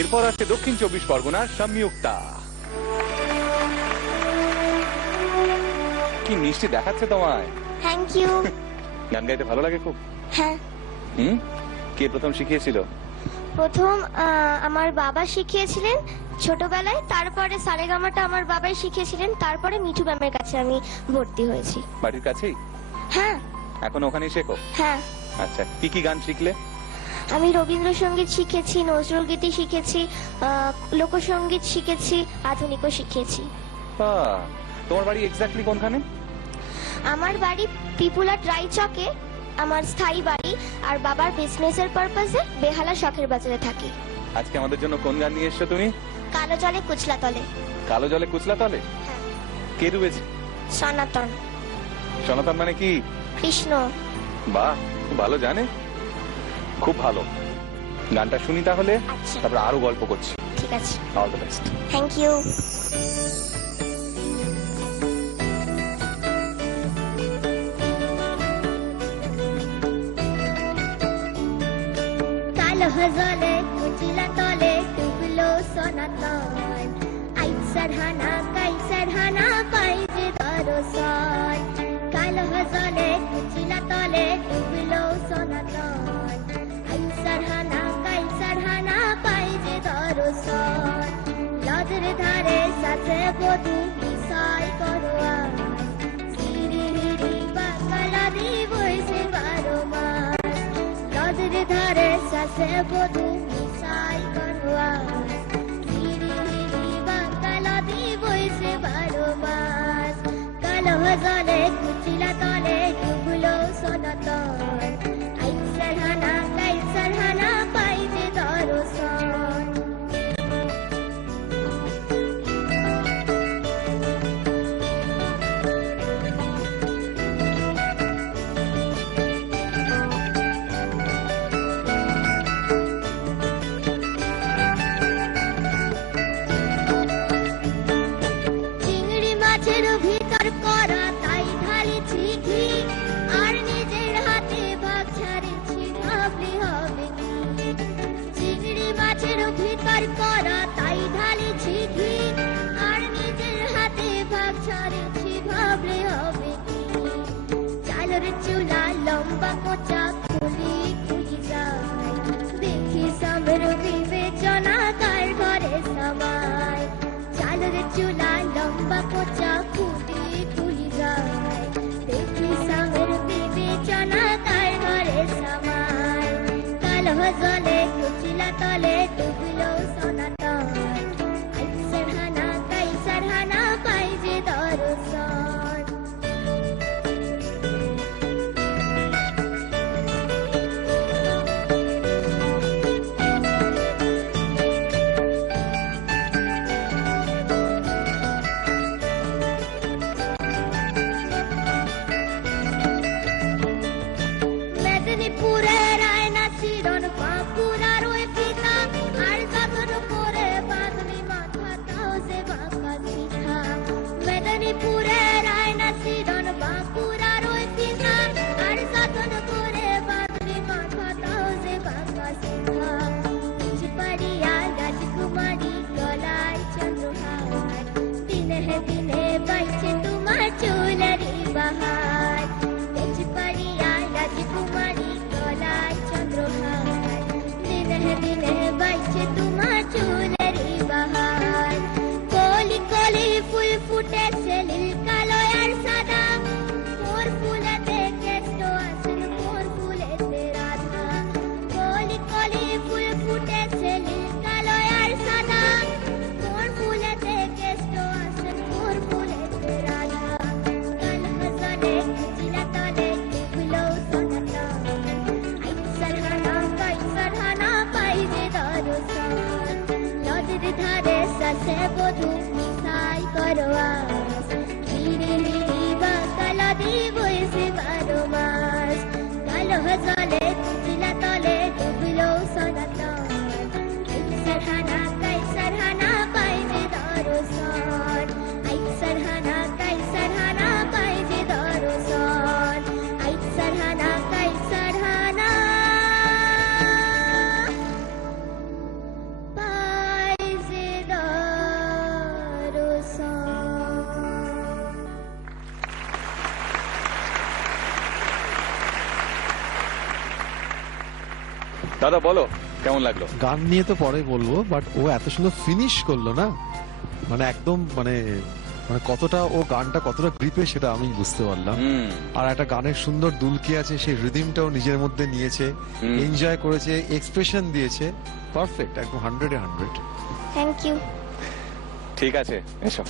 এরপর আছে দক্ষিণ 24 পরগনার সংযুক্তা। কি মিষ্টি দেখাচ্ছে তোমায়। Thank you. গান গাইতে ভালো লাগে খুব? হ্যাঁ। কে প্রথম শিখিয়েছিল? প্রথম আমার বাবা শিখিয়েছিলেন ছোটবেলায়, তারপরে সারেগামাটা আমার বাবাই শিখিয়েছিলেন, তারপরে মিঠু ম্যামের কাছে আমি ভর্তি হয়েছি। বাড়ির কাছেই? হ্যাঁ। এখন ওখানেই শেখো? হ্যাঁ। আচ্ছা, কি কি গান শিখলে? আমি রবীন্দ্রসঙ্গীত শিখেছি, নজরুল গীতি শিখেছি, লোকসঙ্গীত শিখেছি, আধুনিকও শিখেছি। তোমার বাড়ি এক্স্যাক্টলি কোনখানে? আমার বাড়ি পিপুলা রায়চকে আমার স্থায়ী বাড়ি, আর বাবার বিজনেসের পারপাসে বেহালা শখের বাজারে থাকি। আজকে আমাদের জন্য কোন গান নিয়ে এসছো তুমি? কালো জলে কুচলা তলে। কালো জলে কুচলা তলে? হ্যাঁ। কে ডুবেছে? সনাতন। সনাতন মানে কি? কৃষ্ণ। বাহ, খুব ভালো জানে। খুব ভালো, গানটা শুনি তাহলে, তারপর আরো গল্প করছি। ঠিক আছে। All the best. Thank you. কালো জলে কুচিলা তলে ডুবলো সনাতন, আইসার হানা কাইসার হানা পাই যে দরসন। কালো জলে কুচিলা তলে ডুবলো সনাতন, আইসার হানা কাইসার হানা পাই যে দরসন। লজের ধারে সাথে বধু মিশাই করোয়া, সিরি হিরি বাকালা দিব সে 12 মাস। লজের ধারে সাথে বধু মিশাই করোয়া, সিরি হিরি বাকালা দিব সে 12 মাস। কালো জলে কুচিলা তলে ডুবলো সনাতন, আইসার হানা কাইসার হানা পাই যে দরসন। চিংড়ি মাছের ভিতর করা তাই ঢালিছি ঘি, আর নিজের হাতে ভাগ ছাড়িছি ভাবলি হবে কি। চিংড়ি মাছের ভিতর করা তাই ঢালিছি ঘি, আর নিজের হাতে ভাগ ছাড়িছি ভাবলি হবে কি। চালের চুলা লম্বা কোচা খুলি খুলি যায়, দেখি সামের বিবেচনা কার ঘরে সবাই। চালের চুলা লম্বা কোচা খুলি খুলি যায়, দেখি সামের বিবেচনা কার ঘরে সবাই। কালো জলে কুচিলা তলে ডুবলো সনাতন, আইসার হানা কাইসার হানা পাই যে দরসন। মেদিনীপুরের আয়না শিরন বাঁকুড়ার ওই পিতা, আর যতন করে বাঁধনি মাথা তাও যে বাঁকা শিখা। মেদিনীপুরের আয়না শিরন বাঁকুড়ার ওই পিতা, আর যতন করে বাঁধনি মাথা তাও যে বাঁকা শিখা। পিচপাড়িয়া রাজকুমারী গলায় চন্দ্রহার, দিনে দিনে বাইছে তোমার চুলেরই বাহার। পিচপাড়িয়া রাজকুমারী গলায় চন্দ্রহার, দিনে দিনে বাইছে তোমার চুলেরই বাহার। কলি কলি ফুল ফুটেছে নীল কালো আর সাদা, মোর ফুলেতে কেষ্ট আসেন মোর ফুলেতে রাধা। কলি কলি ফুল ফুটেছে নীল কালো আর সাদা, মোর ফুলেতে কেষ্ট আসেন মোর ফুলেতে রাধা। কালো জলে কুচিলা তলে ডুবলো সনাতন, আইসার হানা কাইসার হানা পাই যে দরসন। নদীর ধারে সাথে বধু মিশাই করোয়া, হিরি হিরি বাকালা দিব সে 12 মাস। কালো জলে কুচিলা তলে ডুবলো সনাতন, আইসার হানা কাইসার হানা পাই যে দরসন। আইসার হানা কাইসার হানা পাই যে দরসন, আইসার হানা কাইসার হানা পাই দাদা বলো কেমন লাগলো? গান নিয়ে তো পরে বলবো, বাট ও এত সুন্দর ফিনিশ করলো না, মানে একদম মানে মানে কতটা ও গানটা কতটা গ্রিপে সেটা আমি বুঝতে পারলাম। আর একটা গানের সুন্দর দুলকি আছে, সেই রিদিমটাও নিজের মধ্যে নিয়েছে, এনজয় করেছে, এক্সপ্রেশন দিয়েছে, পারফেক্ট, একদম 100-এ 100। Thank you. ঠিক আছে, এসো।